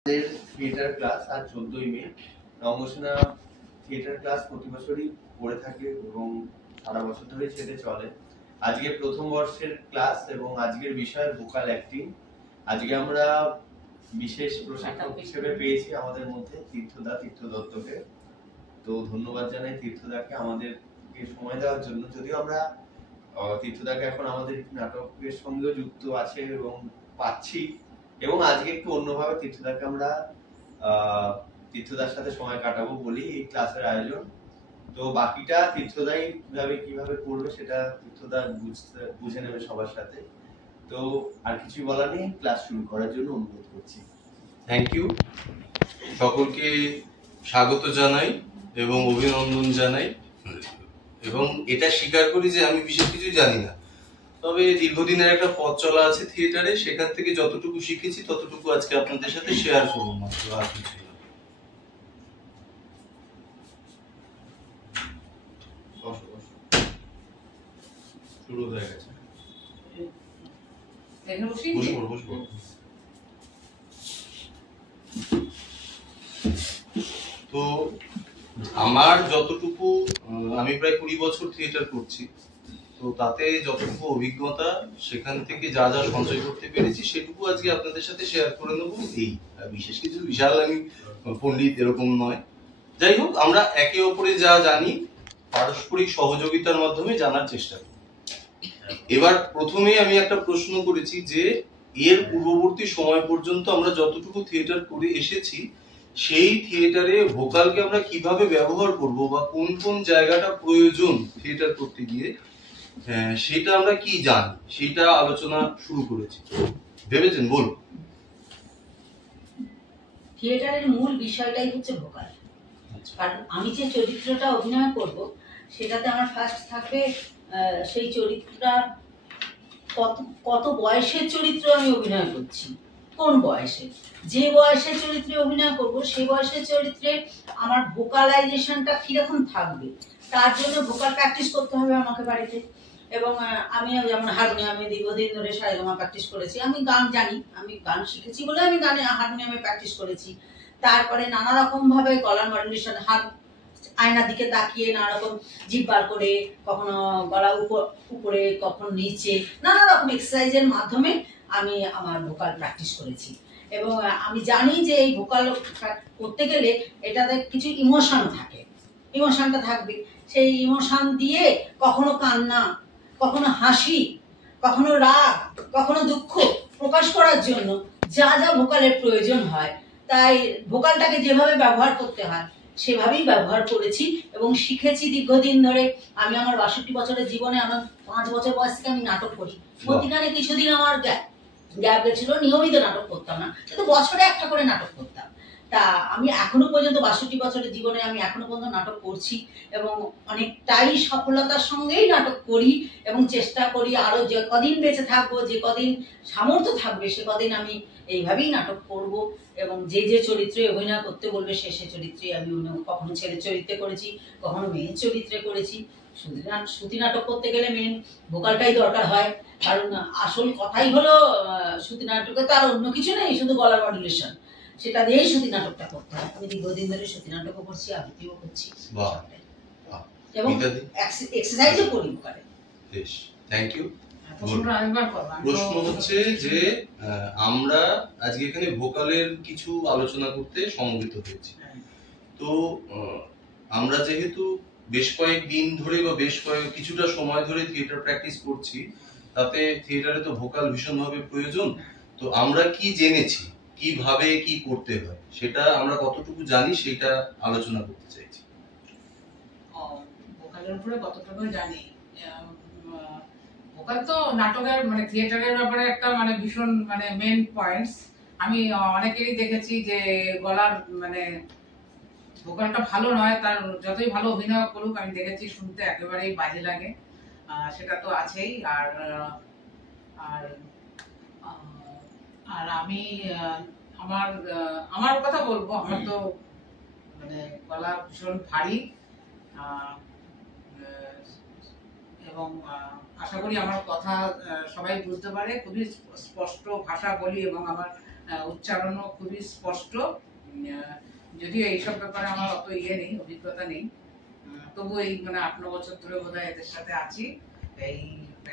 আমাদের theatre class আজ 14ই মে। রঙ্গসেনা theatre class প্রতি বছরই করে থাকে এবং সারা বছর ধরে সেটা চলে। আজকে প্রথম বর্ষের ক্লাস এবং আজকের বিষয় ভোকাল অ্যাক্টিং। আজকে আমরা বিশেষ প্রশিক্ষক হিসেবে পেয়েছি আমাদের মধ্যে তীর্থ দত্তকে। তো ধন্যবাদ জানাই তীর্থদাকে আমাদেরকে সময় দেওয়ার জন্য। যদিও আমরা তীর্থদাকে এখন আমাদের নাটকের সঙ্গেও যুক্ত আছে এবং পাচ্ছি, এবং আজকে একটু অন্যভাবে তীর্থদাকে আমরা তীর্থদার সাথে সময় কাটাবো বলি এই ক্লাসের আয়োজন। তো বাকিটা তীর্থদাই কিভাবে করবে সেটা তীর্থদা বুঝে নেবে সবার সাথে। তো আর কিছু বলার নেই, ক্লাস শুরু করার জন্য অনুরোধ করছি। থ্যাংক ইউ, সকলকে স্বাগত জানাই এবং অভিনন্দন জানাই, এবং এটা স্বীকার করি যে আমি বিশেষ কিছু জানি না, তবে দীর্ঘদিনের একটা পথ চলা আছে থিয়েটারে, সেখান থেকে যতটুকু শিখেছি ততটুকু আজকে আপনাদের সাথে শেয়ার করবো মাত্র, আর কিছু না। শুরু হয়ে গেছে, বসবো। তো আমার যতটুকু, আমি প্রায় 20 বছর থিয়েটার করছি, তো তাতে যতটুকু অভিজ্ঞতা সেখান থেকে যা যা সঞ্চয় করতে পেরেছি সেটুকু আজকে আপনাদের সাথে শেয়ার করে নেবো। এই বিশেষ কিছু বিশাল আমি পণ্ডিত এরকম নয়, যাই হোক আমরা একে অপরে যা জানি পারস্পরিক সহযোগিতার মাধ্যমে জানার চেষ্টা করি। এবার প্রথমে আমি একটা প্রশ্ন করেছি যে এর পূর্ববর্তী সময় পর্যন্ত আমরা যতটুকু থিয়েটার করে এসেছি সেই থিয়েটারে ভোকালকে আমরা কিভাবে ব্যবহার করব বা কোন কোন জায়গাটা প্রয়োজন থিয়েটার করতে গিয়ে, সেটা আমরা কি জানি সেটা আলোচনা শুরু করেছি। ভেবেছেন বলুন। থিয়েটারের মূল বিষয়টাই হচ্ছে ভোকাল। কারণ আমি যে চরিত্রটা অভিনয় করব সেটাতে আমার ফার্স্ট থাকবে সেই চরিত্রটা কত বয়সের চরিত্র আমি অভিনয় করছি, কোন বয়সে, যে বয়সের চরিত্রে অভিনয় করব সেই বয়সের চরিত্রে আমার ভোকালাইজেশনটা কিরকম থাকবে, তার জন্য ভোকাল প্র্যাকটিস করতে হবে আমাকে বাড়িতে। এবং আমি যেমন হারমোনিয়ামে দীর্ঘদিন ধরে সারেগামা প্র্যাকটিস করেছি, আমি গান জানি, আমি গান শিখেছি বলে আমি গানে হারমোনিয়ামে প্র্যাকটিস করেছি। তারপরে নানা রকম ভাবে গলার মডুলেশন, হাত আয়নার দিকে তাকিয়ে নানা রকম জিভ বার করে, কখনো গলা উপরে কখনো নিচে, নানা রকম এক্সারসাইজের মাধ্যমে আমি আমার ভোকাল প্র্যাকটিস করেছি। এবং আমি জানি যে এই ভোকাল করতে গেলে এটাতে কিছু ইমোশন থাকে, ইমোশনটা থাকবে, সেই ইমোশন দিয়ে কখনো কান্না, কখনো হাসি, কখনো রাগ, কখনো দুঃখ প্রকাশ করার জন্য যা যা ভোকালের প্রয়োজন হয়, তাই ভোকালটাকে যেভাবে ব্যবহার করতে হয় সেভাবেই ব্যবহার করেছি এবং শিখেছি দীর্ঘদিন ধরে। আমি আমার 62 বছরের জীবনে, আমার 5 বছর বয়স থেকে আমি নাটক করি। মধ্যখানে কিছুদিন আমার গ্যাপ গেছিল, নিয়মিত নাটক করতাম না, কিন্তু বছরে একটা করে নাটক করতাম। তা আমি এখনো পর্যন্ত 62 বছরের জীবনে আমি এখনো পর্যন্ত নাটক করছি এবং অনেকটাই সফলতার সঙ্গেই নাটক করি এবং চেষ্টা করি আরো যে কদিন বেঁচে থাকবো, যে কদিন সামর্থ্য থাকবে সে কদিন আমি এইভাবেই নাটক করব। এবং যে যে চরিত্রে অভিনয় করতে বলবে সে চরিত্রে আমি কখনো ছেলের চরিত্রে করেছি, কখনো মেয়ের চরিত্রে করেছি। শ্রুতি নাটক করতে গেলে মেন ভোকালটাই দরকার হয়, কারণ আসল কথাই হলো শ্রুতি নাটকে তার অন্য কিছু নেই, শুধু গলার মডুলেশন, সেটা দিয়েই শ্রুতি নাটকটা করতে হয়। আমি দীর্ঘদিন ধরে শ্রুতি নাটকও করছি, আবৃত্তিও করছি এবং এক্সারসাইজও করি ভোকালে। বেশ, থ্যাংক ইউ। প্রশ্ন হচ্ছে যে আমরা আজকে এখানে ভোকালের কিছু আলোচনা করতে সমবেত হয়েছি, তো আমরা যেহেতু বেশ কয়েকদিন ধরে বা কিছুটা সময় ধরে থিয়েটার প্র্যাকটিস করছি, তাতে থিয়েটারে তো ভোকাল ভীষণভাবে প্রয়োজন। তো আমরা কি জেনেছি, কিভাবে কি করতে হয়, সেটা আমরা কতটুকু জানি সেটা আলোচনা করতে চাইছি। ভোকালের উপরে কতটুকু জানি, ভোকাল তো নাটকের মানে থিয়েটারের ব্যাপারে একটা মানে ভীষণ মানে মেন পয়েন্টস। আমি অনেকেরই দেখেছি যে গলার মানে ভোকালটা ভালো নয়, তার যতই ভালো অভিনয় করুক আমি দেখেছি শুনতে একেবারেই বাজে লাগে, সেটা তো আছেই। আর আর আর আমি আমার কথা বলবো, আমার তো মানে গলা ভীষণ ভারী এবং আশা করি আমার কথা সবাই বুঝতে পারে, খুবই স্পষ্ট ভাষা বলি এবং আমার উচ্চারণও খুবই স্পষ্ট। যদিও এইসব ব্যাপারে আমার অত নেই, অভিজ্ঞতা নেই, তবু এই 8-9 বছর ধরে বোধহয় এদের সাথে আছি। এই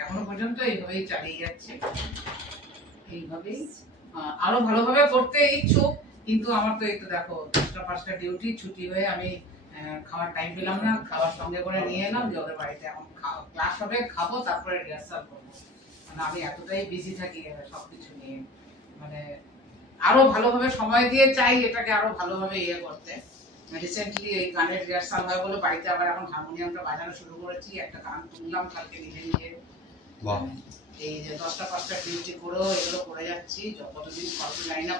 এখনো পর্যন্ত এইভাবেই চালিয়ে যাচ্ছি। এইভাবেই আরো ভালোভাবে করতে ইচ্ছুক, কিন্তু আমার তো এই তো দেখো 10টা-5টা ডিউটি, ছুটি হয়ে আমি খাওয়ার টাইম পেলাম না। খাবার সঙ্গে করে নিয়ে এলাম যে ওদের বাড়িতে এখন ক্লাস হবে, খাবো, তারপরে রিহার্সাল করবো। আমি এতটাই বিজি থাকি সবকিছু নিয়ে, আরো ভালোভাবে সময় দিয়ে চাই এটাকে আরো ভালোভাবে করতে। রিসেন্টলি এই গানের রিহার্সাল হয় বলে বাড়িতে আবার এখন হারমোনিয়ামটা বাজানো শুরু করেছি। একটা গান তুললাম কালকে নিজে নিজে। এই যে 10টা-5টা ডিউটি করেও এগুলো করে যাচ্ছি, যতদিন কত লাইন আপ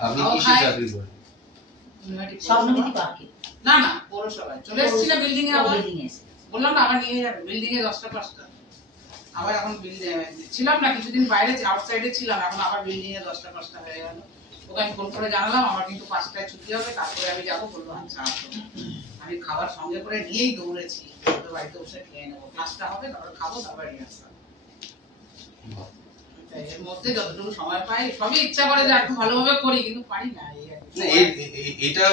স্বপ্নবীথি পার্কে না পৌরসভায় চলে এসেছি না, বিল্ডিং এ আবার বললাম না আবার নিয়ে যাবে বিল্ডিং এ 10টা-5টা। আবার এখন বিল্ডিং ছিলাম না, কিছুদিন বাইরে আউটসাইডে ছিলাম, এখন আবার বিল্ডিং এ 10টা-5টা হয়ে গেল। ওকে আমি ফোন করে জানালাম আমার কিন্তু 5টায় ছুটি হবে, তারপরে আমি যাবো। বললো আচ্ছা আসো। আমি খাবার সঙ্গে করে নিয়েই দৌড়েছি, ওদের বাড়িতে বসে খেয়ে নেবো, ক্লাসটা হবে, তারপরে খাবো, তারপরে রিহার্সাল। এর মধ্যে যতটুকু সময় পাই সবই ইচ্ছা করে যে একটু ভালোভাবে করি, কিন্তু পারি না। এটা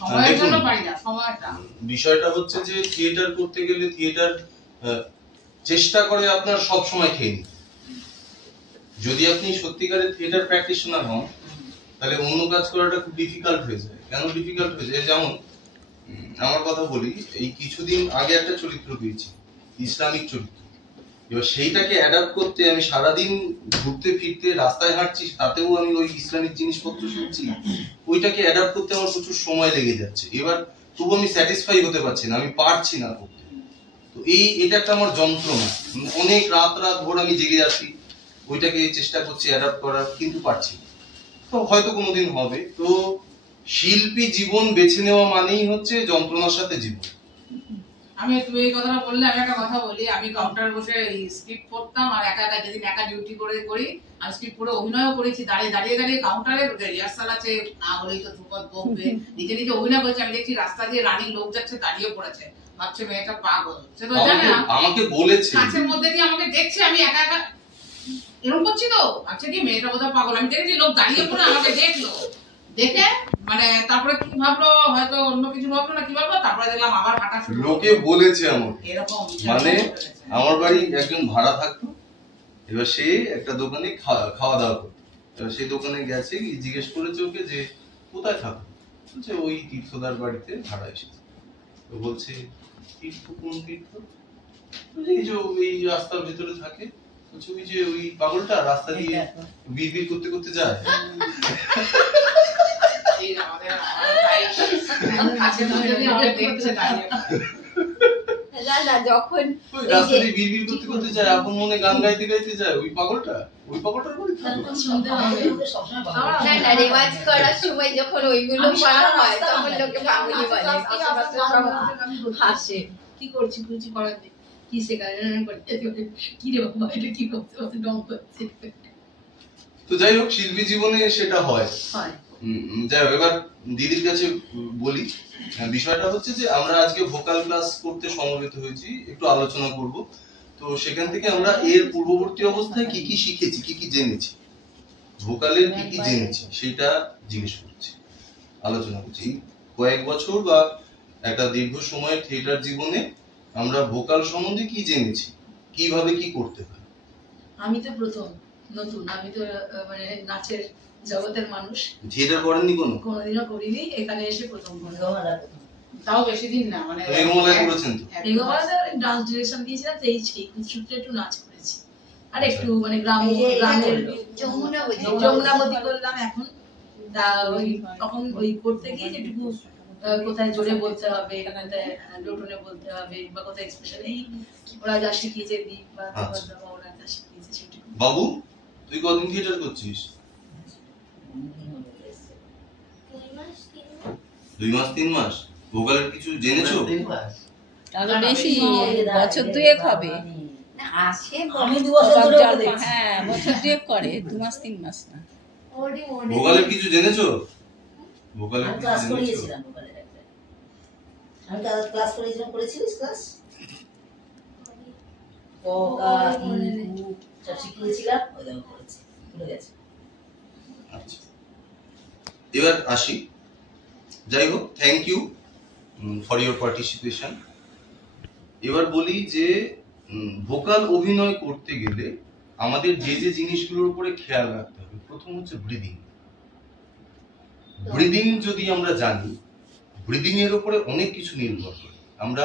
সময়ের জন্য পারি না, সময়টা। বিষয়টা হচ্ছে যে থিয়েটার করতে গেলে থিয়েটার চেষ্টা করে আপনার সব সময় খেয়ে নিতে। যদি আপনি সত্যিকারের থিয়েটার প্র্যাকটিশনার হন, তাহলে অন্য কাজ করাটা খুব ডিফিকাল্ট হয়ে যায়। কেন ডিফিকাল্ট হয়ে যায়? যেমন আমার কথা বলি, এই কিছুদিন আগে একটা চরিত্র পেয়েছি, ইসলামিক চরিত্র। এবার সেইটাকে অ্যাডাপ্ট করতে আমি সারাদিন ঘুরতে ফিরতে রাস্তায় হাঁটছি, তাতেও আমি ওই ইসলামিক জিনিসপত্র শুনছি, ওইটাকে অ্যাডাপ্ট করতে আমার প্রচুর সময় লেগে যাচ্ছে। এবার তবু আমি স্যাটিসফাই হতে পারছি না, আমি পারছি না করতে। তো এটা একটা আমার যন্ত্রণা। অনেক রাত ভোর আমি জেগে আছি, ওইটাকে চেষ্টা করছি অ্যাডাপ্ট করার, কিন্তু পারছি না। তো হয়তো কোনোদিন হবে। তো শিল্পী জীবন বেছে নেওয়া মানেই হচ্ছে যন্ত্রণার সাথে জীবন। তুমি এই কথাটা বললে আমি একটা কথা বলি। আমি কাউন্টারে বসে স্ক্রিপ্ট পড়তাম, আর একা যেদিন একা ডিউটি করি, আমি স্ক্রিপ্ট পড়ে অভিনয়ও করেছি। দাঁড়িয়ে কাউন্টারে রিহার্সাল আছে, না হলেই তো ধ্রুপদ বকবে। নিজে নিজে অভিনয় করছে, আমি দেখছি রাস্তা দিয়ে রানিং লোক যাচ্ছে, দাঁড়িয়ে পড়েছে, ভাবছে মেয়েটা পাগল। সে তো জানে না, আমাকে বলেছে, কাছের মধ্যে দিয়ে আমাকে দেখছে, আমি একা এরকম করছি, তো আচ্ছা কি মেয়েটা বোধহয় পাগল। আমি দেখেছি লোক দাঁড়িয়ে পড়ে আমাকে দেখলো, দেখে তারপরে কি ভাবলো, হয়তো অন্য কিছু ভাবলো না কি ভাবলো, তারপরে দেখলাম আবার হাঁটা শুরু। লোকে বলেছে আমাকে, এরকম আমার বাড়ি একজন ভাড়া থাকতো, এবার সে একটা দোকানে খাওয়া দাওয়া করতো। এবার সেই দোকানে গেছে, জিজ্ঞেস করেছে ওকে যে কোথায় থাকো, বলছে ওই তীর্থদার বাড়িতে ভাড়া এসেছে। তো বলছে তীর্থ, কোন তীর্থ? এই যে এই রাস্তার ভেতরে থাকে। বলছে ওই যে ওই পাগলটা রাস্তা দিয়ে বিড়বিড় করতে করতে যায়। যখন রাস্তা দিয়ে বিড়বিড় করতে করতে যায়, আপন মনে গান গাইতে গাইতে যায়, ওই পাগলটার বাড়ি রেওয়াজ করার সময় যখন ওইগুলো করা হয় তখন লোকে পাগলি বলে, হাসে। কি করছি বুঝি করার নেই, কি শেখায় কি রে বাবা, এটা কি করতে ডং করছে। তো যাই হোক, শিল্পী জীবনে সেটা হয়। যাই হোক, এবার দিদির কাছে বলি, বিষয়টা হচ্ছে যে আমরা আজকে ভোকাল ক্লাস করতে সমবেত হয়েছি, একটু আলোচনা করব। তো সেখান থেকে আমরা এর পূর্ববর্তী অবস্থায় কি কি শিখেছি, কি কি জেনেছি, ভোকালের কি কি জেনেছি, সেটা জিজ্ঞেস করছি, আলোচনা করছি। কয়েক বছর বা একটা দীর্ঘ সময়ের থিয়েটার জীবনে আমরা ভোকাল সম্বন্ধে কি জেনেছি, কিভাবে কি করতে হয়। আমি তো প্রথম নতুন, আমি তো নাচের জগতের মানুষ, থিয়েটার করেননি কোনোদিনও করিনি, এখানে এসে প্রথম তাও বেশি দিন না, রেগমালায় করেছেন তো? রেগমালাতে ডান্স ডিরেকশন দিয়েছিলাম, এই সূত্রে একটু নাচ করেছি, আর একটু গ্রামের যমুনাবতী করলাম। এখন তখন ওই করতে গিয়ে যেটুকু কোথায় জোরে বলতে হবে, কোথায় লোটনে বলতে হবে, বা কোথায় এক্সপ্রেশন, এই ওরা যা শিখিয়েছে দিক বা ওরা যা শিখিয়েছে সেটুকু। বাবু, তুই কতদিন থিয়েটার করছিস? 2 মাস 3 মাস। ভোকালের কিছু জেনেছো? তাহলে বেশি, বছর 2 হবে। আমি 2 বছর ধরে দেখছি। হ্যাঁ, বছর 2 করে, 2 মাস 3 মাস না। ভোকালের কিছু জেনেছো? ভোকালের আমি ক্লাস করিয়েছিলাম, ভোকালের একটা আমি ক্লাস করিয়েছিলাম। করেছিলিস ক্লাস? ক কা ইউ সব শিখিয়েছিলাম, ওই দাও করেছি, ভুলে গেছে। আচ্ছা, এবার আসি, যাই হোক, thank you for your participation. এবার বলি যে ভোকাল অভিনয় করতে গেলে আমাদের যে যে জিনিসগুলোর উপরে খেয়াল রাখতে হবে, প্রথম হচ্ছে ব্রিদিং। ব্রিদিং যদি আমরা জানি, ব্রিদিং এর উপরে অনেক কিছু নির্ভর করে। আমরা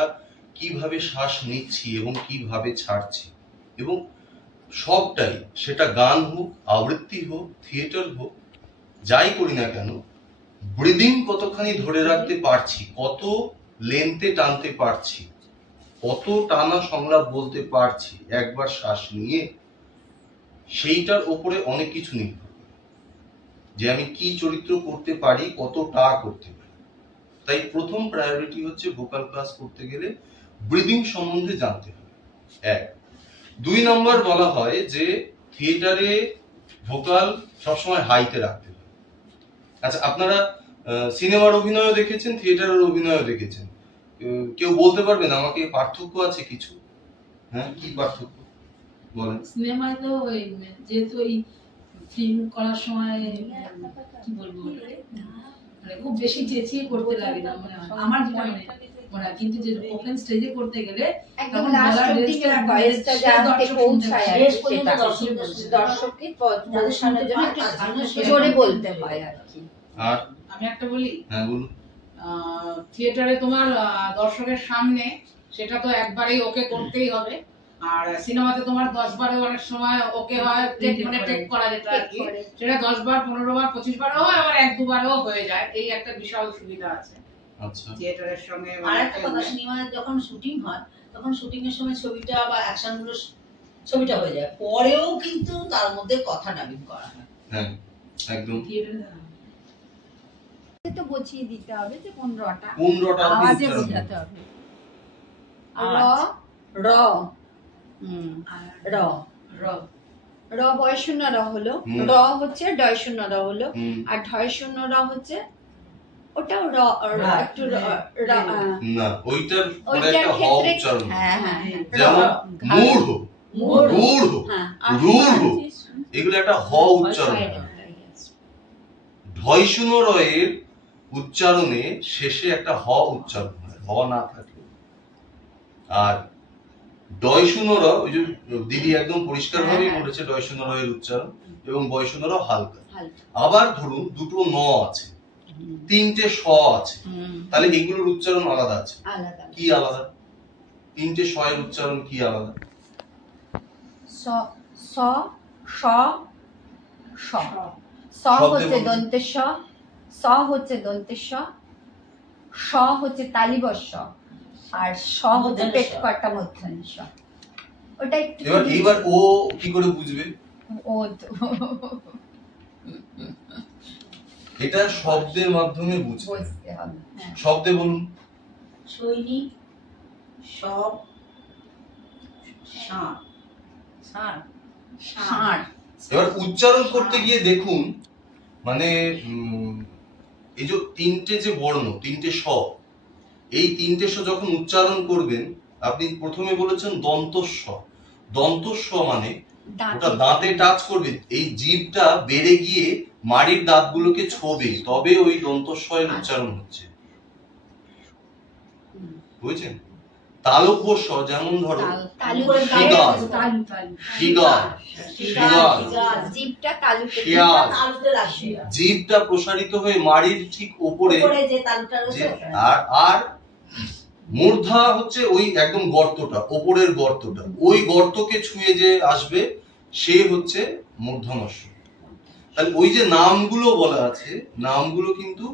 কিভাবে শ্বাস নিচ্ছি এবং কিভাবে ছাড়ছি, এবং সবটাই, সেটা গান হোক, আবৃত্তি হোক, থিয়েটার হোক, যাই করি না কেন, ব্রিদিং কতখানি ধরে রাখতে পারছি, কত লেন্থে টানতে পারছি, কত টানা সংলাপ বলতে পারছি একবার শ্বাস নিয়ে, সেইটার ওপরে অনেক কিছু নির্ভর করে যে আমি কি চরিত্র করতে পারি, কতটা করতে পারি। তাই প্রথম প্রায়োরিটি হচ্ছে ভোকাল ক্লাস করতে গেলে ব্রিদিং সম্বন্ধে জানতে হবে, এক। 2 নম্বর বলা হয় যে থিয়েটারে ভোকাল সবসময় হাইতে রাখতে হবে। আচ্ছা, আপনারা সিনেমার অভিনয়ও দেখেছেন, থিয়েটারের অভিনয়ও দেখেছেন, কেউ বলতে পারবেন আমাকে পার্থক্য আছে কিছু? হ্যাঁ, কি পার্থক্য বলেন? সিনেমায় তো ওই যেহেতু ওই ফিল্ম করার সময় কি বলবো, মানে খুব বেশি চেঁচিয়ে করতে লাগে না মনে হয়, আমার যেটা মনে হয়। কিন্তু যে ওপেন স্টেজে করতে গেলে একদম লাস্ট অবধি ভয়েসটা যাতে পৌঁছায় আর শেষ কি, পর্যন্ত সেটা দর্শককে পৌঁছানোর জন্য একটু জোরে বলতে হয় আর কি। আর আমি একটা বলি, হ্যাঁ বলুন। থিয়েটারে তোমার দর্শকের সামনে সেটা তো একবারেই ওকে করতেই হবে, আর সিনেমাতে তোমার 10 বারে অনেক সময় ওকে হয়, মানে টেক করা যেটা আর কি, সেটা 10 বার, 15 বার, 25 বারও হয়, আবার 1-2 বারও হয়ে যায়। এই একটা বিশাল সুবিধা আছে আচ্ছা, থিয়েটারের সঙ্গে। আর একটা কথা, সিনেমায় যখন শুটিং হয় তখন শুটিং এর সময় ছবিটা বা অ্যাকশন গুলো ছবিটা হয়ে যায়, পরেও কিন্তু তার মধ্যে কথা ডাবিং করা হয়। হ্যাঁ একদম। তো বুঝিয়ে দিতে হবে যে 15টা 15টা আওয়াজে বোঝাতে হবে। র র র র র বয় শূন্য র হলো, র হচ্ছে ডয় শূন্য র হলো, আর ঢয় শূন্য র হচ্ছে ওটাও র একটু না, ওইটার পরে ওইটার একটা হ ক্ষেত্রে উচ্চারণ, হ্যাঁ হ্যাঁ যেমন মূঢ়, রূঢ়, হ্যাঁ রূঢ়, এগুলো একটা হ উচ্চারণ। ঢয় শূন্য রয়ের উচ্চারণে শেষে একটা হ উচ্চারণ হয়, হ না থাকলে। আর ডয় শূন্য র, ওই যে দিদি একদম পরিষ্কার ভাবে বলেছে ডয় শূন্য রয়ের উচ্চারণ, এবং বয় শূন্য র হালকা। আবার ধরুন দুটো ন আছে, 3টে স আছে, তাহলে এগুলোর উচ্চারণ আলাদা আছে। কি আলাদা? 3টে স এর উচ্চারণ কি আলাদা? স স স স স হচ্ছে দন্তে স, স হচ্ছে দন্তে স, স হচ্ছে তালিবস্য, আর স হচ্ছে পেট কটা মধ্যাহ্ন স। ওটা একটু এবার ও কি করে বুঝবে? ও এটা শব্দের মাধ্যমে বুঝবে। বুঝতে হবে। শব্দে বলুন। সৈনিক, সব, ষাঁড়, ষাঁড়, ষাঁড়। এবার উচ্চারণ করতে গিয়ে দেখুন, মানে এই যে 3টে যে বর্ণ, 3টে স, এই 3টে স যখন উচ্চারণ করবেন, আপনি প্রথমে বলেছেন দন্তস্ব। দন্তস্ব মানে ওটা দাঁতে টাচ করবে, এই জিভটা বেড়ে গিয়ে মাড়ির দাঁতগুলোকে ছোবে, তবে ওই দন্তস্বয়ের উচ্চারণ হচ্ছে, বুঝছেন? তালব্য স, যেমন ধরো শিগাল, শিগাল, শিগাল, জিভটা তালু শিয়াল, তালুতে লাগবে। জিভটা প্রসারিত হয়ে মাড়ির ঠিক উপরে, উপরে যে তালুটা রয়েছে ওটা। আর মূর্ধা হচ্ছে ওই একদম গর্তটা, ওপরের গর্তটা, ওই গর্তকে ছুঁয়ে যে আসবে সে হচ্ছে মূর্ধনস্য। তাহলে ওই যে নামগুলো বলা আছে, নামগুলো কিন্তু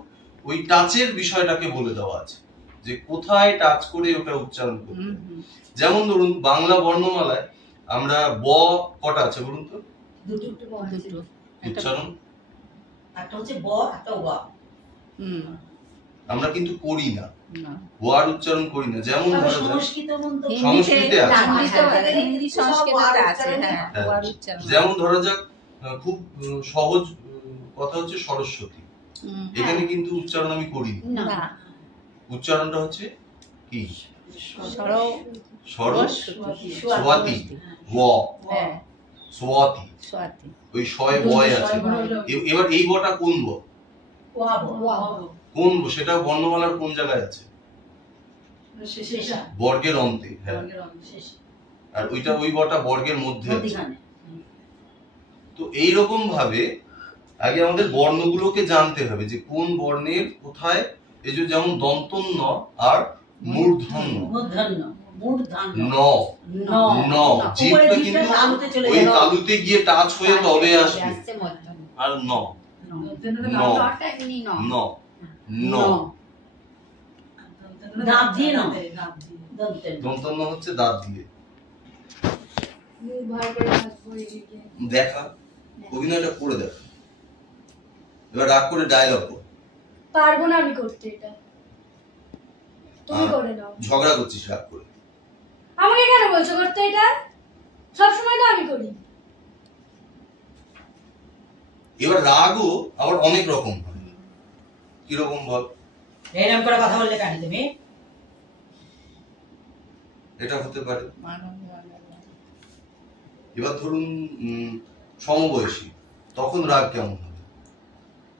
ওই টাচের বিষয়টাকে বলে দেওয়া আছে, যে কোথায় টাচ করে ওটা উচ্চারণ করতে। যেমন ধরুন বাংলা বর্ণমালায় আমরা ব কটা আছে বলুন তো? দুটো উচ্চারণ একটা হচ্ছে ব, একটা ওয়া। আমরা কিন্তু করি না, ওয়ার উচ্চারণ করি না। যেমন ধরো সংস্কৃত মন্ত্র, সংস্কৃতে আছে, ইংরেজি সংস্কৃততে আছে, হ্যাঁ, ওয়ার উচ্চারণ। যেমন ধরা যাক খুব সহজ কথা হচ্ছে সরস্বতী, এখানে কিন্তু উচ্চারণ আমি করি না, উচ্চারণটা হচ্ছে কি? সরস্বতী, ও সোয়াতি, ওই শয়ে বয় আছে। এবার এই বটা কোন ব? কোন সেটা বর্ণমালার কোন জায়গায় আছে? শেষা বর্গের অন্তে। হ্যাঁ, আর ওইটা ওই বটা বর্গের মধ্যে আছে। তো এইরকম ভাবে আগে আমাদের বর্ণগুলোকে জানতে হবে যে কোন বর্ণের কোথায়, এই যে যেমন দন্তন্য আর মূর্ধন্য ন ন জিভটা কিন্তু ওই তালুতে গিয়ে টাচ হয়ে তবে আসবে, আর ন ন ন ন দাঁত দিয়ে না, দন্তন্য হচ্ছে দাঁত দিয়ে। দেখা অভিনয়টা করে দেখা, এবার রাগ করে ডায়লগ কর। পারবো না আমি করতে, এটা তুমি করে নাও। ঝগড়া করছিস রাগ করে, আমাকে কেন বলছো করতে? এটা সবসময় তো আমি করি। এবার রাগও আবার অনেক রকম হয়। কিরকম বল? এরকম করে কথা বললে কেন তুমি? এটা হতে পারে। এবার ধরুন সমবয়সী, তখন রাগ কেমন হবে?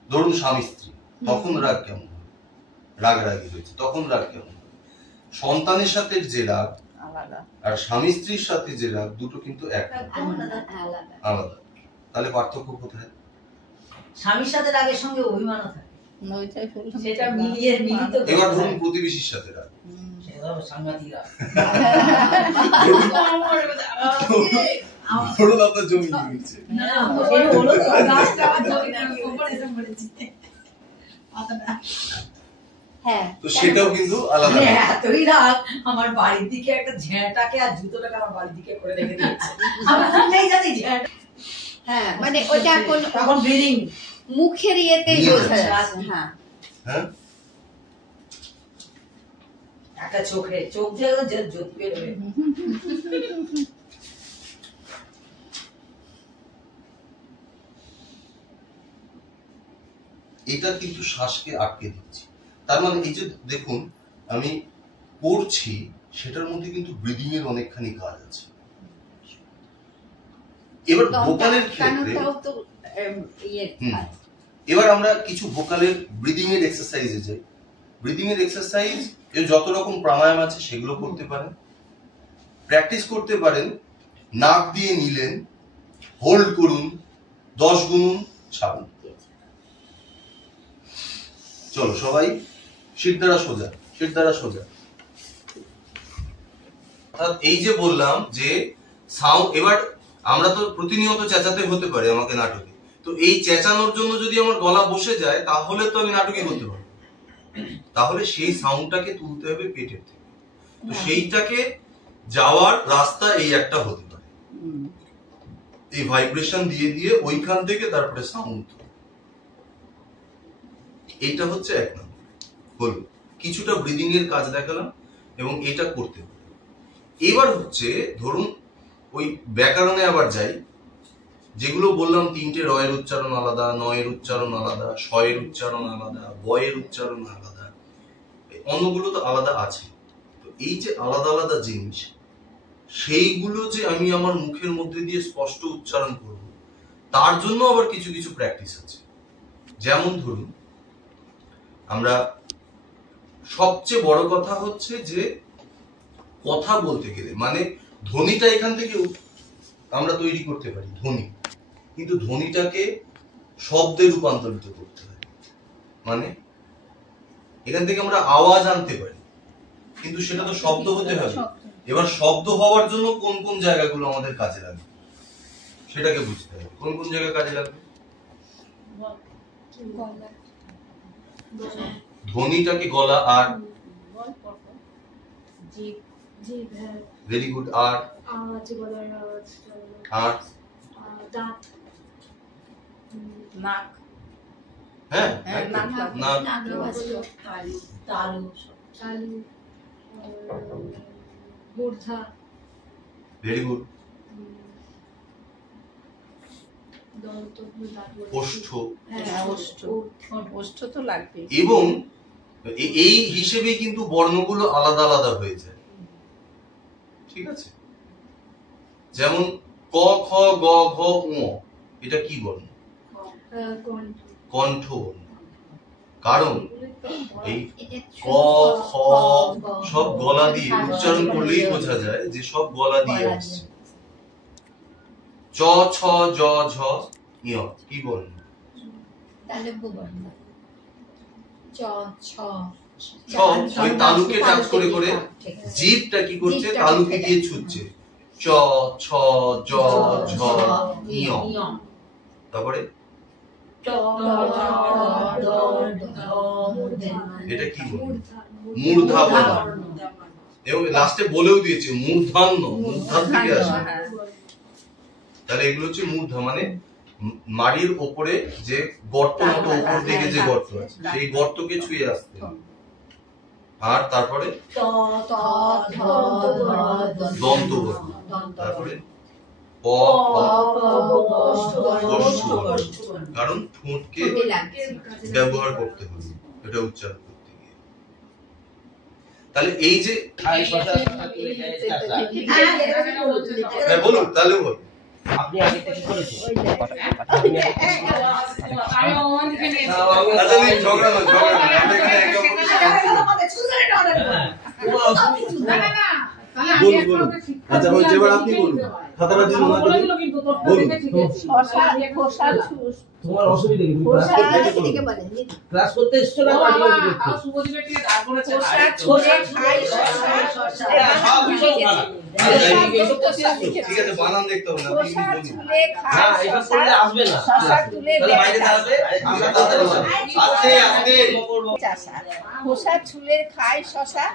ধরুন স্বামী স্ত্রী, তখন রাগ কেমন হবে? রাগারাগি হয়েছে, তখন রাগ কেমন হবে? সন্তানের সাথে যে রাগ আর স্বামী স্ত্রীর সাথে যে রাগ, দুটো কিন্তু এক আলাদা। তাহলে পার্থক্য কোথায়? স্বামীর সাথে রাগের সঙ্গে অভিমানও থাকে, সেটা মিলিয়ে মিলিত। এবার ধরুন প্রতিবেশীর সাথে রাগ, সেটা সাংঘাতিক রাগ। ধরুন আপনার জমি নিয়েছে, তো সেটাও কিন্তু আলাদা। এতই রাগ, আমার বাড়ির দিকে একটা ঝেঁটাকে আর জুতোটাকে আমার বাড়ির দিকে করে রেখে দিয়েছে। আমার নেই জানি ঝেঁটা। হ্যাঁ, মানে ওটা এখন ব্রিদিং মুখের ইয়েতেই বোঝা যাচ্ছে। হ্যাঁ হ্যাঁ, একটা চোখ দিয়ে জ্যোতি বেরোবে। এটা কিন্তু শ্বাসকে আটকে দিচ্ছে। তার মানে এই যে দেখুন আমি পড়ছি, সেটার মধ্যে কিন্তু ব্রিদিং এর অনেকখানি কাজ আছে। এবার ভোকালের ক্ষেত্রে এবার আমরা কিছু ভোকালের ব্রিদিং এর এক্সারসাইজে যাই। ব্রিদিং এর এক্সারসাইজ এর যত রকম প্রাণায়াম আছে সেগুলো করতে পারেন, প্র্যাকটিস করতে পারেন। নাক দিয়ে নিলেন, হোল্ড করুন, 10 গুনুন, ছাড়ুন। চলো সবাই শির দ্বারা সোজা, শির দ্বারা সোজা। এই যে বললাম যে সাউন্ড, এবার আমরা তো প্রতিনিয়ত চেঁচাতে হতে পারে আমাকে নাটকে, তো এই চেঁচানোর জন্য যদি আমার গলা বসে যায় তাহলে তো আমি নাটকে করতে পারবো। তাহলে সেই সাউন্ডটাকে তুলতে হবে পেটের থেকে। তো সেইটাকে যাওয়ার রাস্তা এই একটা হতে পারে, এই ভাইব্রেশন দিয়ে দিয়ে ওইখান থেকে তারপরে সাউন্ড। এটা হচ্ছে এক নম্বর হলো, কিছুটা ব্রিদিং এর কাজ দেখালাম এবং এটা করতে হবে। এবার হচ্ছে ধরুন ওই ব্যাকরণে আবার যাই, যেগুলো বললাম 3টে রয়ের উচ্চারণ আলাদা, নয়ের উচ্চারণ আলাদা, শয়ের উচ্চারণ আলাদা, বয়ের উচ্চারণ আলাদা, অন্যগুলো তো আলাদা আছে। তো এই যে আলাদা আলাদা জিনিস, সেইগুলো যে আমি আমার মুখের মধ্যে দিয়ে স্পষ্ট উচ্চারণ করব, তার জন্য আবার কিছু কিছু প্র্যাকটিস আছে। যেমন ধরুন আমরা সবচেয়ে বড় কথা হচ্ছে যে কথা বলতে গেলে মানে ধ্বনিটা এখান থেকে আমরা তৈরি করতে পারি ধ্বনি, কিন্তু ধ্বনিটাকে শব্দে রূপান্তরিত করতে হয়। মানে এখান থেকে আমরা আওয়াজ আনতে পারি, কিন্তু সেটা তো শব্দ হতে হবে। এবার শব্দ হওয়ার জন্য কোন কোন জায়গাগুলো আমাদের কাজে লাগবে সেটাকে বুঝতে হবে। কোন কোন জায়গায় কাজে লাগবে? ধ্বনিটাকে গলা আর ভেরি গুড, আর আর দাঁত, নাক, হ্যাঁ নাক, তালু, মূর্ধা, ভেরি গুড, ওষ্ঠ, ওষ্ঠ তো লাগবে। এবং এই হিসেবে কিন্তু বর্ণগুলো আলাদা আলাদা হয়ে যায়, ঠিক আছে? যেমন ক খ গ ঘ ঙ, এটা কি বর্ণ? কণ্ঠ বর্ণ। কারণ এই ক খ সব গলা দিয়ে উচ্চারণ করলেই বোঝা যায় যে সব গলা দিয়ে আসছে। চ ছ জ ঝ ইয় কি বর্ণ? তালব্য বর্ণ। চ ছ ছ ওই তালুকে টাচ করে করে জিভটা কি করছে? তালুকে দিয়ে ছুটছে। চ ছ জ ঝ ইয়। তারপরে এটা কি বর্ণ? মূর্ধা বর্ণ। এবং লাস্টে বলেও দিয়েছে মূর্ধান্য, মূর্ধা থেকে আসে। তাহলে এগুলো হচ্ছে মূর্ধা, মানে মাড়ির ওপরে যে গর্ত মতো উপর দিকে যে গর্ত আছে সেই গর্তকে ছুঁয়ে আসতে হবে। আর তারপরে দন্ত বর্ণ, তারপরে প কারণ ঠোঁটকে ব্যবহার করতে হবে এটা উচ্চারণ করতে গিয়ে। তাহলে এই যে বলুন তাহলে বল আপনি আগে থেকে করেছেন ঝগড়া নয় আচ্ছা বলছি, এবার আপনি বলুন। খাতাটা দিন না বলুন। তোমার অসুবিধা কি? তুমি ক্লাস করতে এসছো না? ঠিক আছে, বানান দেখতে হবে না। আসবে না, বাইরে দাঁড়াবে। খোসা ছুলে খায় শশা,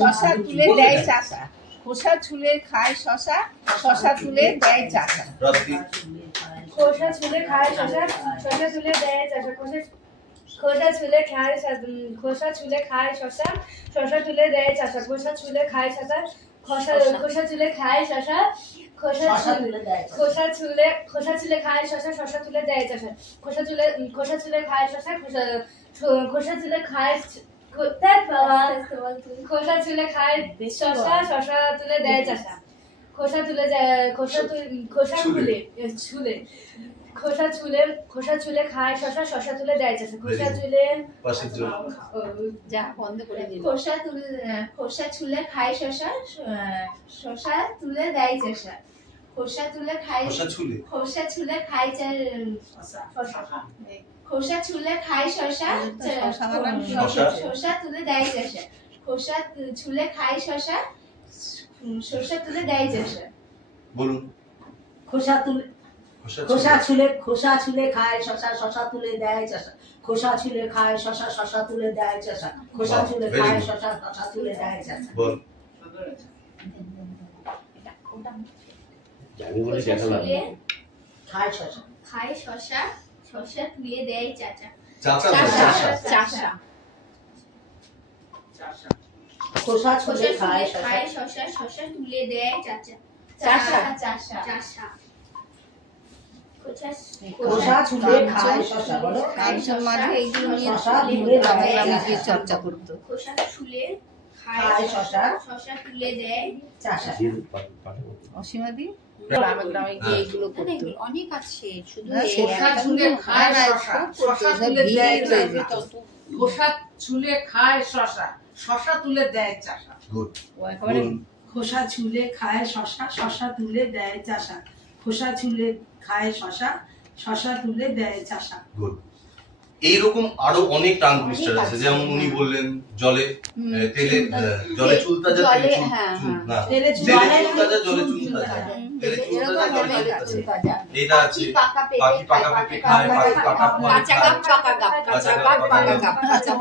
শশা তুলে দেয় চাষা। খোসা ছুলে খায় শশা, শশা তুলে দেয় চাষা। খোসা ছুলে খায় শশা, শশা তুলে দেয় চাষা। খোসা ছুলে খায় খোসা ছুলে খায় শশা, শশা তুলে দেয় চাষা। খোসা ছুলে খায় শশা, খোসা ছুলে খায় শশা, খোসা ছুলে খায় শশা, শশা তুলে দেয় চাষা। খোসা ছুলে খায় শশা, খোসা ছুলে খায় খোসা ছুলে খায় শশা, শশা তুলে দেয় চাষা। খোসা ছুলে খায় শশা, শশা তুলে দেয় চাষা। খোসা ছুলে যা বন্ধ করে দিল। খোসা ছুলে খায় শশা, শশা তুলে দেয় চাষা। খোসা ছুলে খায় শশা, শশা তুলে দেয় চাষা। খোসা ছুলে খায় শশা, শশা তুলে দেয় চাষা। বলুন। খোসা ছুলে খায় শশা, শশা তুলে দেয় চাষা। খোসা ছুলে খায় শশা, শশা তুলে দেয় চাষা। খোসা ছুলে খায় শশা, শশা তুলে দেয় চাষা। বল। খায় শশা, খায় শশা, শশা তুলে দেয় চাচা। চাচা। খোসা ছুলে খায় শশা, শশা তুলে দেয় চাচা। চাষা। খোসা ছুলে খায় শশা, বলো। শশা তুলে দেয় চর্চা করতো। খোসা ছুলে খায় শশা, শশা তুলে দেয় চাষা। অসীমাদি গ্রামে গ্রামে গিয়ে এগুলো করতো। অনেক আছে, শুধু খোসা ছুলে খায় শশা, শশা তুলে দেয় চাষা। খোসা ছুলে খায় শশা, শশা তুলে দেয় চাষা। খোসা ছুলে খায় শশা, শশা তুলে দেয় চাষা। খোসা ছুলে খায় শশা, শশা তুলে দেয় চাষা। এইরকম আরো অনেক টাং টুইস্টার আছে, যেমন উনি বললেন জলে তেলে জলে চুল তাজা, তেলে চুল তাজা, জলে চুল তাজা, তেলে চুল তাজা, জলে চুল তাজা। এটা আছে পাখি পাকা পেঁপে খায়, পাখি পাকা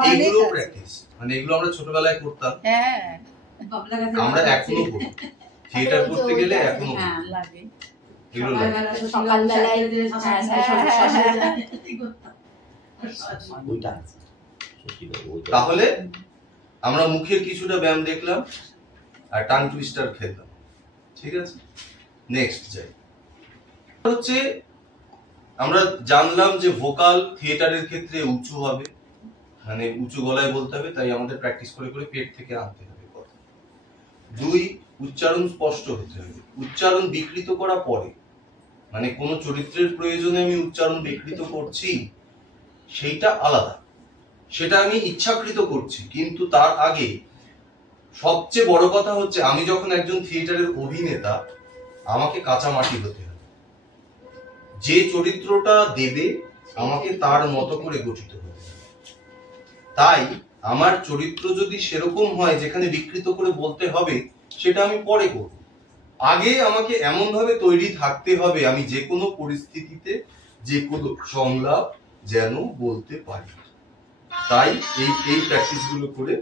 এইগুলো প্র্যাকটিস, মানে এগুলো আমরা ছোটবেলায় করতাম। আমরা এখনো করি, থিয়েটার করতে গেলে এখনো লাগে এগুলো সকালবেলায়। তাহলে আমরা মুখের কিছুটা ব্যায়াম দেখলাম আর টাং টুইস্টার খেললাম, ঠিক আছে। নেক্সট যাই, হচ্ছে আমরা জানলাম যে ভোকাল থিয়েটারের ক্ষেত্রে উঁচু হবে, মানে উঁচু গলায় বলতে হবে, তাই আমাদের প্র্যাকটিস করে করে পেট থেকে আনতে হবে কথা। 2, উচ্চারণ স্পষ্ট হতে হবে। উচ্চারণ বিকৃত করা পরে, মানে কোনো চরিত্রের প্রয়োজনে আমি উচ্চারণ বিকৃত করছি সেইটা আলাদা, সেটা আমি ইচ্ছাকৃত করছি, কিন্তু তার আগে সবচেয়ে বড় কথা হচ্ছে আমি যখন একজন থিয়েটারের অভিনেতা, আমাকে কাঁচামাটি হতে হবে। যে চরিত্রটা দেবে আমাকে তার মতো করে গঠিত হতে হবে। তাই আমার চরিত্র যদি সেরকম হয় যেখানে বিকৃত করে বলতে হবে, সেটা আমি পরে করব। আগে আমাকে এমন ভাবে তৈরি থাকতে হবে আমি যে কোনো পরিস্থিতিতে যে কোনো সংলাপ যেন বলতে পারি। তাই এই প্র্যাকটিস গুলো করে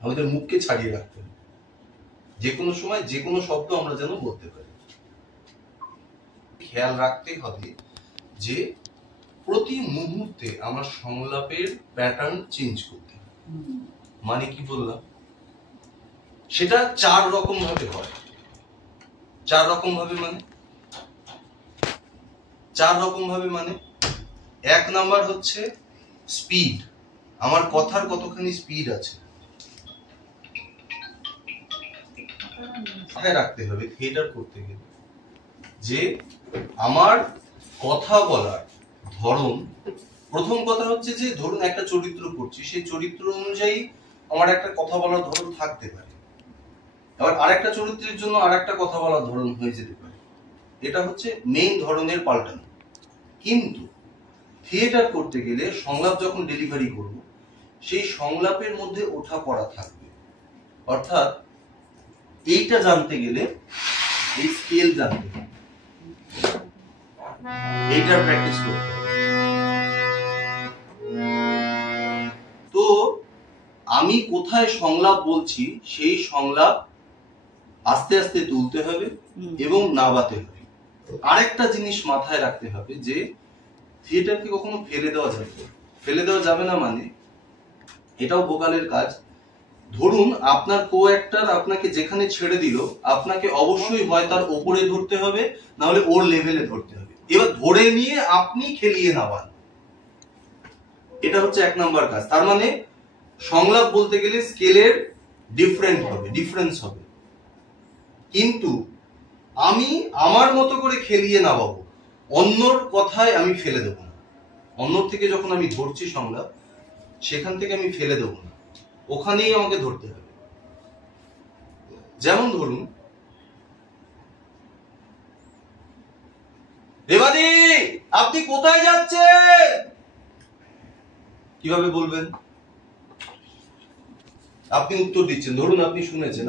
আমাদের মুখকে ছাড়িয়ে রাখতে হবে, যে কোনো সময় যে কোনো শব্দ আমরা যেন বলতে পারি। খেয়াল রাখতে হবে যে প্রতি মুহূর্তে আমার সংলাপের প্যাটার্ন চেঞ্জ করতে হবে। মানে কি বললাম, সেটা 4 রকম ভাবে হয়। 4 রকম ভাবে মানে 1 নাম্বার হচ্ছে স্পিড, আমার কথার কতখানি স্পিড আছে। মাথায় রাখতে হবে থিয়েটার করতে গেলে যে আমার কথা বলার ধরন, প্রথম কথা হচ্ছে যে ধরুন একটা চরিত্র করছি, সেই চরিত্র অনুযায়ী আমার একটা কথা বলার ধরন থাকতে পারে, আবার আরেকটা চরিত্রের জন্য আরেকটা কথা বলার ধরন হয়ে যেতে পারে। এটা হচ্ছে মেইন ধরনের পাল্টানো। কিন্তু থিয়েটার করতে গেলে সংলাপ যখন ডেলিভারি করব, সেই সংলাপের মধ্যে ওঠা পড়া থাকবে। অর্থাৎ এইটা জানতে গেলে এই স্কেল জানতে হবে, এইটার প্র্যাকটিস করতে হবে। তো আমি কোথায় সংলাপ বলছি সেই সংলাপ আস্তে আস্তে তুলতে হবে এবং নাবাতে হবে। আরেকটা জিনিস মাথায় রাখতে হবে যে থিয়েটারকে কখনো ফেলে দেওয়া যাবে না। ফেলে দেওয়া যাবে না মানে এটাও ভোকালের কাজ। ধরুন আপনার কো অ্যাক্টর আপনাকে যেখানে ছেড়ে দিল, আপনাকে অবশ্যই হয় তার ওপরে ধরতে হবে, না হলে ওর লেভেলে ধরতে হবে। এবার ধরে নিয়ে আপনি খেলিয়ে নামান, এটা হচ্ছে 1 নাম্বার কাজ। তার মানে সংলাপ বলতে গেলে স্কেলের ডিফারেন্স হবে। কিন্তু আমি আমার মতো করে খেলিয়ে নামাবো, অন্যর কথায় আমি ফেলে দেবো না। অন্যর থেকে যখন আমি ধরছি সংলাপ, সেখান থেকে আমি ফেলে দেবো না, ওখানেই আমাকে ধরতে হবে। যেমন ধরুন, রেবাদি আপনি কোথায় যাচ্ছেন, কিভাবে বলবেন? আপনি উত্তর দিচ্ছেন, ধরুন আপনি শুনেছেন,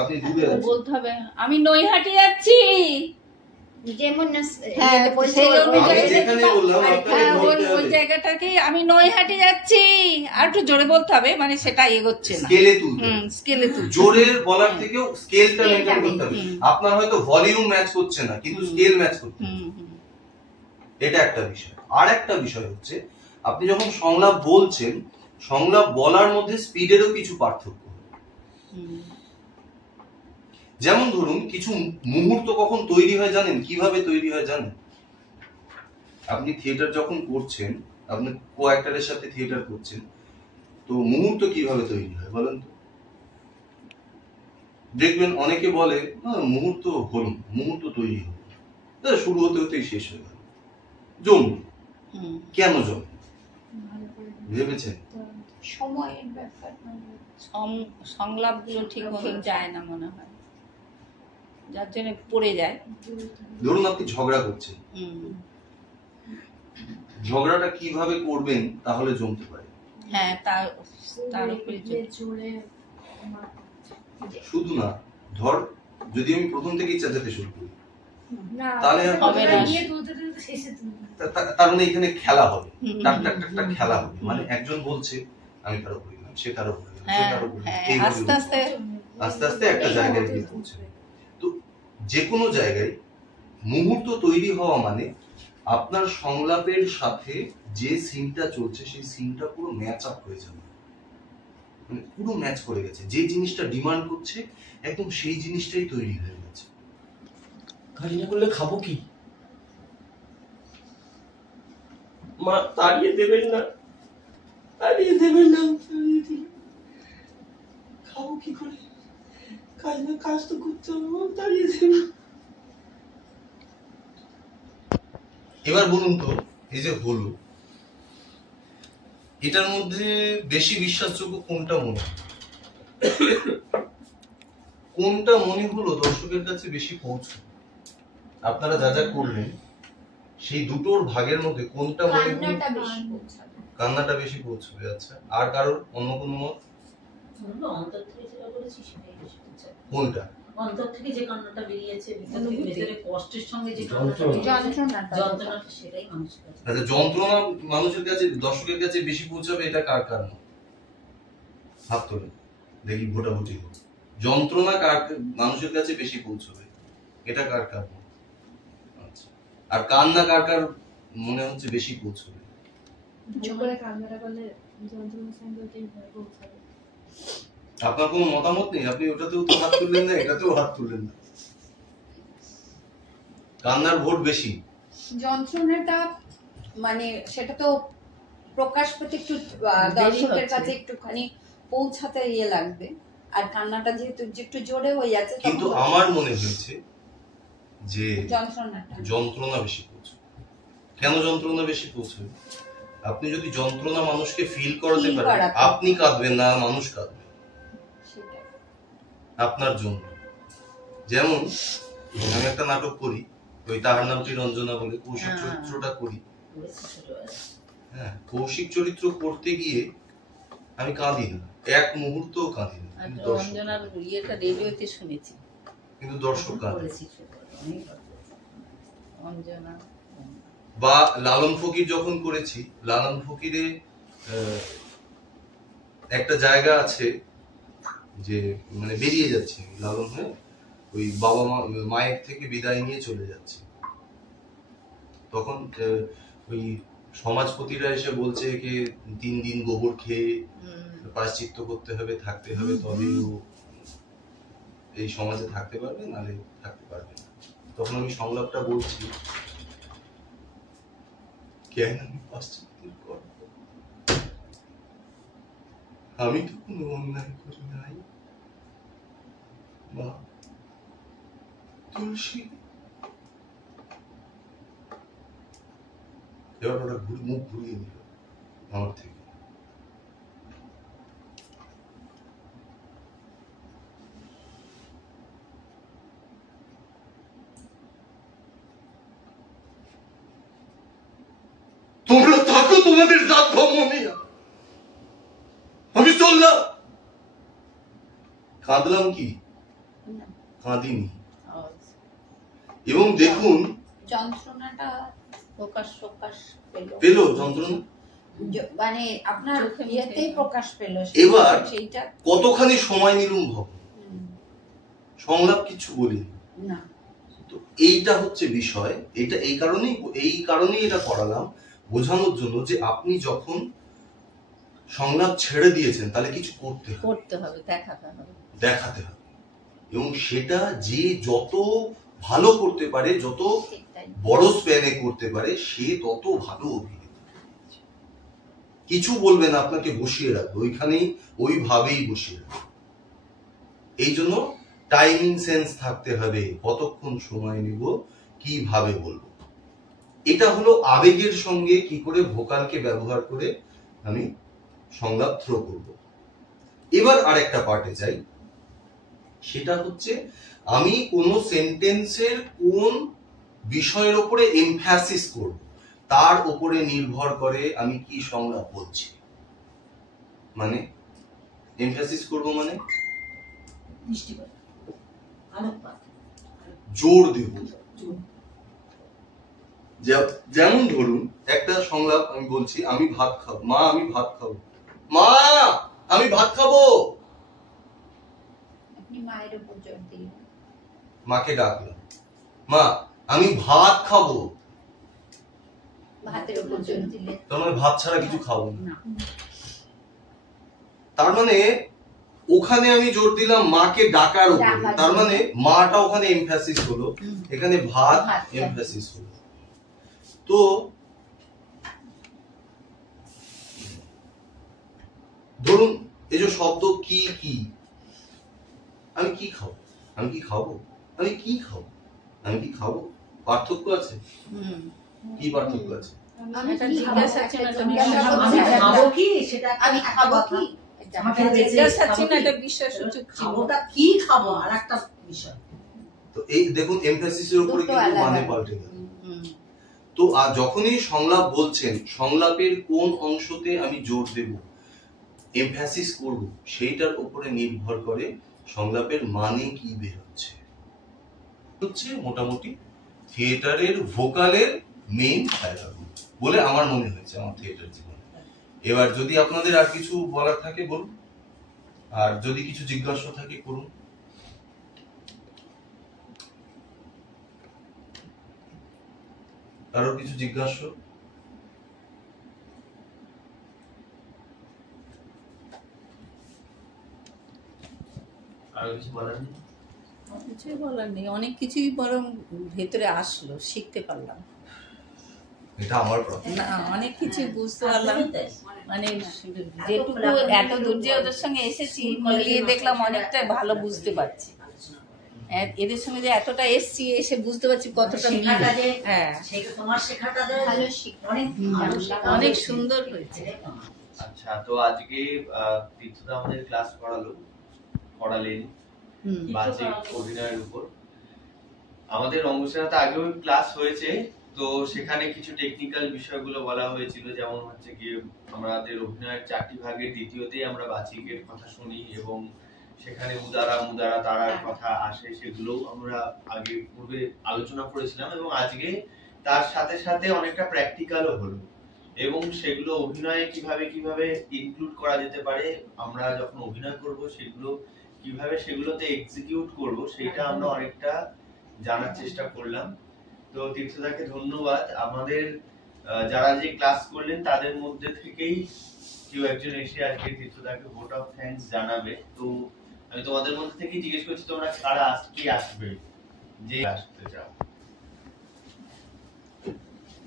আপনি দূরে আছেন, বলতে হবে আমি নৈহাটি যাচ্ছি। যেমন ওই জায়গাটাকে আমি নৈহাটি যাচ্ছি, আর একটু জোরে বলতে হবে, মানে সেটা এগোচ্ছে না, স্কেলে তুলতে। জোরের বলার থেকেও স্কেলটা মেইনটেইন করতে হবে। আপনার হয়তো ভলিউম ম্যাচ করছে না, কিন্তু স্কেল ম্যাচ করতে হবে। এটা একটা বিষয়। আর একটা বিষয় হচ্ছে আপনি যখন সংলাপ বলছেন, সংলাপ বলার মধ্যে স্পিডেরও কিছু পার্থক্য। যেমন ধরুন কিছু মুহূর্ত কখন তৈরি হয় জানেন? কিভাবে তৈরি হয় জানেন? আপনি থিয়েটার যখন করছেন, আপনি কো অ্যাক্টরের সাথে থিয়েটার করছেন, তো মুহূর্ত কিভাবে তৈরি হয় বলেন তো? দেখবেন অনেকে বলে মুহূর্ত হল, মুহূর্ত তৈরি হল, শুরু হতে হতেই শেষ হয়ে গেল, জমল। কেন জমল ভেবেছেন? সময়ের ব্যাপার, সংলাপগুলো ঠিক মতন যায় না মনে হয়, যার জন্য পড়ে যায়। ধরুন আপনি ঝগড়া করছেন, ঝগড়াটা কিভাবে করবেন তাহলে জমতে পারে? হ্যাঁ, তার উপরে শুধু না, ধর যদি আমি প্রথম থেকেই চেঁচাতে শুরু করি, তাহলে তার মানে এখানে খেলা হবে, খেলা হবে। মানে একজন বলছে আমি কারো বললাম, সে কারো বললাম, সে কারো বললাম, আস্তে আস্তে একটা জায়গায় গিয়ে পৌঁছে। তো যে কোনো জায়গায় মুহূর্ত তৈরি হওয়া মানে আপনার সংলাপের সাথে যে সিনটা চলছে সেই সিনটা পুরো ম্যাচ আপ হয়ে যাবে, মানে পুরো ম্যাচ করে গেছে। যে জিনিসটা ডিমান্ড করছে একদম সেই জিনিসটাই তৈরি হয়ে গেছে। খালি না করলে খাবো কি? মা তাড়িয়ে দেবেন না, তাড়িয়ে দেবেন না, খাবো কি করে? কাজ তো করতে হবে, তাড়িয়ে দেবেন। এবার বলুন তো, এই যে হলো, এটার মধ্যে বেশি বিশ্বাসযোগ্য কোনটা মনে হলো দর্শকের কাছে বেশি পৌঁছে? আপনারা যা যা করলেন সেই দুটোর ভাগের মধ্যে কোনটা মনে হলো কান্নাটা বেশি পৌঁছবে? আচ্ছা, আর কারোর অন্য কোনো মত? অন্তর থেকে যেটা বলেছি সেটাই বেশি পৌঁছাবে। কোনটা? অন্তর থেকে যে কান্নাটা বেরিয়েছে, ভিতরে কষ্টের সঙ্গে যে যন্ত্রণাটা, সেটাই মানুষের কাছে। আচ্ছা, যন্ত্রণা মানুষের কাছে, দর্শকের কাছে বেশি পৌঁছাবে, এটা কার কারণ? হাত তোলে দেখি, ভোটাভুটি হোক। যন্ত্রণা কার মানুষের কাছে বেশি পৌঁছবে, এটা কার কারণ? আচ্ছা, আর কান্না কার কার মনে হচ্ছে বেশি পৌঁছবে? আপনার কোনো মতামত নেই? আপনি ওটাতেও তো হাত তুললেন না, এটাতেও হাত তুললেন না। কান্নার ভোট বেশি। যন্ত্রণাটা মানে সেটা তো প্রকাশ পেতে একটু দর্শকের কাছে একটুখানি পৌঁছাতে লাগবে, আর কান্নাটা যেহেতু একটু জোরে হয়ে যাচ্ছে, কিন্তু আমার মনে হয়েছে যে যন্ত্রণা বেশি পৌঁছবে। কেন যন্ত্রণা বেশি পৌঁছবে? আপনি যদি যন্ত্রণা মানুষকে ফিল করাতে পারেন, আপনি কাঁদবেন না, মানুষ কাঁদবে আপনার জন্য। যেমন আমি একটা নাটক করি, ওই তাহার নামটি রঞ্জনা বলে, কৌশিক চরিত্রটা করি। হ্যাঁ, কৌশিক চরিত্র করতে গিয়ে আমি কাঁদি না, এক মুহূর্তও কাঁদি না, কিন্তু দর্শক কাঁদে। বা লালন ফকির যখন করেছি, লালন ফকিরে একটা জায়গা আছে যে মানে বেরিয়ে যাচ্ছে লালন, হ্যাঁ, ওই বাবা মায়ের থেকে বিদায় নিয়ে চলে যাচ্ছে, তখন ওই সমাজপতিরা এসে বলছে কি 3 দিন গোবর খেয়ে প্রায়শ্চিত্ত করতে হবে, থাকতে হবে, তবে ও এই সমাজে থাকতে পারবে, নাহলে থাকতে পারবে না। তখন আমি সংলাপটা বলছি, কেন আমি প্রায়শ্চিত্তের করব? আমি তো কোনো অন্যায় করি নাই মা তুলসী। এবার ওরা মুখ ঘুরিয়ে নিল আমার থেকে। তোমরা থাকো তোমাদের জাত ধর্ম নিয়ে, আমি চললাম। কাঁদলাম কি? কাঁদিনি। এবং দেখুন যন্ত্রণাটা প্রকাশ পেল, যন্ত্রণা মানে আপনার ইয়েতেই প্রকাশ পেল। এবার কতখানি সময় নিলুম ভাব, সংলাপ কিছু বলিনি না। তো এইটা হচ্ছে বিষয়। এটা এই কারণেই এটা করালাম, বোঝানোর জন্য যে আপনি যখন সংলাপ ছেড়ে দিয়েছেন তাহলে কিছু করতে হবে, দেখাতে হবে, এবং সেটা যে যত ভালো করতে পারে, যত বড় স্প্যানে করতে পারে, সে তত ভালো অভিনেতা। কিছু বলবে না, আপনাকে বসিয়ে রাখবে ওইখানেই, ওইভাবেই বসিয়ে রাখবে। এই জন্য টাইমিং সেন্স থাকতে হবে, কতক্ষণ সময় নিব, কিভাবে বলবো। এটা হলো আবেগের সঙ্গে কি করে ভোকালকে ব্যবহার করে আমি সংলাপ থ্রো করব। এবার আরেকটা পার্টে যাই, সেটা হচ্ছে আমি কোন সেন্টেন্সের কোন বিষয়ের উপরে এমফ্যাসিস করব, তার উপরে নির্ভর করে আমি কি সংলাপ বলছি। মানে এমফ্যাসিস করব মানে জোর দেব। যেমন ধরুন একটা সংলাপ আমি বলছি, আমি ভাত খাবো, মা আমি ভাত খাবো, মা আমি ভাত খাবো। মায়ের উপর জোর দিলেন, মাকে ডাকলাম, মা আমি ভাত খাবো, ভাতের উপর জোর দিলেন, তার মানে ভাত ছাড়া কিছু খাবো না। তার মানে ওখানে আমি জোর দিলাম মাকে ডাকার উপরে, তার মানে মাটা ওখানে এমফ্যাসিস হলো, এখানে ভাত এমফ্যাসিস হলো। তো ধরুন এই যে শব্দ কি কি, আমি কি খাবো, আমি কি খাবো, আমি কি খাবো, আমি কি খাবো, পার্থক্য আছে? কি পার্থক্য আছে? আমি জিজ্ঞাসা ছিল আমি খাবো কি সেটা আমি খাবো কি আমাকে জিজ্ঞাসা ছিল একটা বিষয়সূচক ছিল খাবোটা কি খাবো আর একটা বিষয়। তো এই দেখুন এমফ্যাসিসের উপরে কিন্তু মানে পাল্টে গেল। তো যখনই সংলাপ বলছেন, সংলাপের কোন অংশতে আমি জোর দেব, এমফ্যাসিস করব, সেইটার উপরে নির্ভর করে সংলাপের মানে কি বের হচ্ছে মোটামুটি থিয়েটারের ভোকালের মেইন ডায়ালগ বলে আমার মনে হয়েছে আমার থিয়েটার জীবনে। এবার যদি আপনাদের আর কিছু বলার থাকে বলুন, আর যদি কিছু জিজ্ঞাসা থাকে করুন। কারোর কিছু জিজ্ঞাসা? আর কিছু বলার নেই? কিছুই বলার নেই, অনেক কিছুই বরং ভেতরে আসলো, শিখতে পারলাম। এটা আমার প্রবলেম না, অনেক কিছু বুঝতে পারলাম, মানে যেটুকু এত দূর যে ওদের সঙ্গে এসেছি মিলিয়ে দেখলাম অনেকটাই ভালো বুঝতে পারছি। এদের সঙ্গে যে এতটা এসছি, এসে বুঝতে পারছি কতটা তোমার শেখাটা অনেক সুন্দর হয়েছে। আচ্ছা, তো আজকে তীর্থদা আমাদের ক্লাস করালেন বাচিক অভিনয়ের উপর। আমাদের রঙ্গসেনাতে আগেও ক্লাস হয়েছে, তো সেখানে কিছু টেকনিক্যাল বিষয়গুলো বলা হয়েছিল, যেমন হচ্ছে কি আমাদের অভিনয়ের 4টি ভাগের দ্বিতীয়তেই আমরা বাচিকের কথা শুনি এবং সেখানে উদারা মুদারা তারার কথা আসে, সেগুলো আমরা আগে পূর্বে আলোচনা করেছিলাম এবং আজকে তার সাথে সাথে অনেকটা প্র্যাকটিক্যালও হলো এবং সেগুলো অভিনয়ে কিভাবে ইনক্লুড করা যেতে পারে, আমরা যখন অভিনয় করব সেগুলোতে এক্সিকিউট করব, সেটা আমরা অনেকটা জানার চেষ্টা করলাম। তো তীর্থদাকে ধন্যবাদ। আমাদের যারা যে ক্লাস করলেন তাদের মধ্যে থেকেই কেউ একজন এসে আজকে তীর্থদাকে ভোট অফ থ্যাঙ্কস জানাবে। তো আমি তোমাদের মধ্যে থেকে জিজ্ঞেস করছি তোমরা কারা আজকে আসবে, যে আসতে চাও?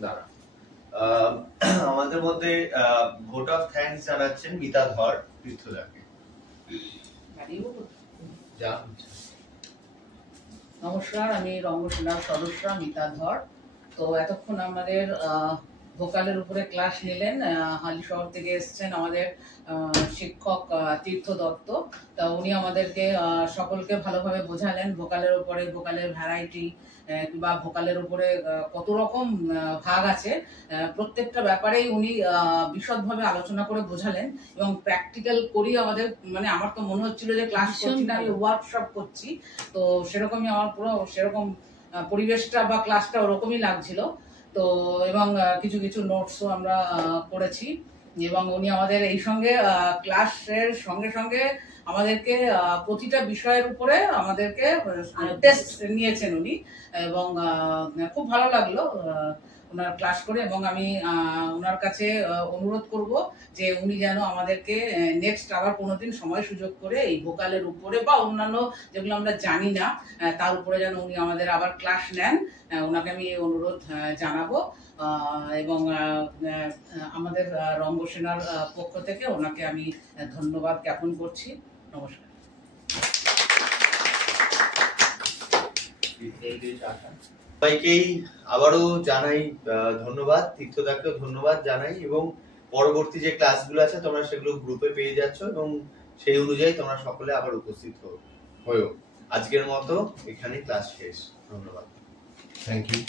দাঁড়া, আমাদের মধ্যে ভোট অফ থ্যাঙ্কস জানাচ্ছেন মিতা ধর তীর্থদাকে। নমস্কার, আমি রঙ্গসেনার সদস্য মিতা ধর। তো এতক্ষণ আমাদের ভোকালের উপরে ক্লাস নিলেন, হালিশহর থেকে এসেছেন আমাদের শিক্ষক তীর্থ দত্ত। তা উনি আমাদেরকে সকলকে ভালোভাবে বোঝালেন ভোকালের উপরে, ভোকালের ভ্যারাইটি বা ভোকালের উপরে কত রকম ভাগ আছে, প্রত্যেকটা ব্যাপারেই উনি বিশদভাবে আলোচনা করে বোঝালেন এবং প্র্যাকটিক্যাল করি আমাদের, মানে আমার তো মনে হচ্ছিল যে ক্লাস করছি না, আমি ওয়ার্কশপ করছি। তো সেরকমই আমার পুরো সেরকম পরিবেশটা বা ক্লাসটা ওরকমই লাগছিল। তো এবং কিছু কিছু নোটসও আমরা করেছি এবং উনি আমাদের এই সঙ্গে ক্লাসের সঙ্গে সঙ্গে আমাদেরকে প্রতিটা বিষয়ের উপরে আমাদেরকে টেস্ট নিয়েছেন উনি এবং খুব ভালো লাগলো ওনার ক্লাস করে। এবং আমি ওনার কাছে অনুরোধ করব যে উনি যেন আমাদেরকে নেক্সট আবার কোনোদিন সময় সুযোগ করে এই ভোকালের উপরে বা অন্যান্য যেগুলো আমরা জানি না তার উপরে যেন উনি আমাদের আবার ক্লাস নেন, ওনাকে আমি এই অনুরোধ জানাবো এবং আমাদের রঙ্গসেনার পক্ষ থেকে ওনাকে আমি ধন্যবাদ জ্ঞাপন করছি। নমস্কার। সবাইকেই আবারও জানাই ধন্যবাদ, তীর্থদাকেও ধন্যবাদ জানাই এবং পরবর্তী যে ক্লাসগুলো আছে তোমরা সেগুলো গ্রুপে পেয়ে যাচ্ছ এবং সেই অনুযায়ী তোমরা সকলে আবার উপস্থিত হয়েও। আজকের মতো এখানে ক্লাস শেষ। ধন্যবাদ। Thank you.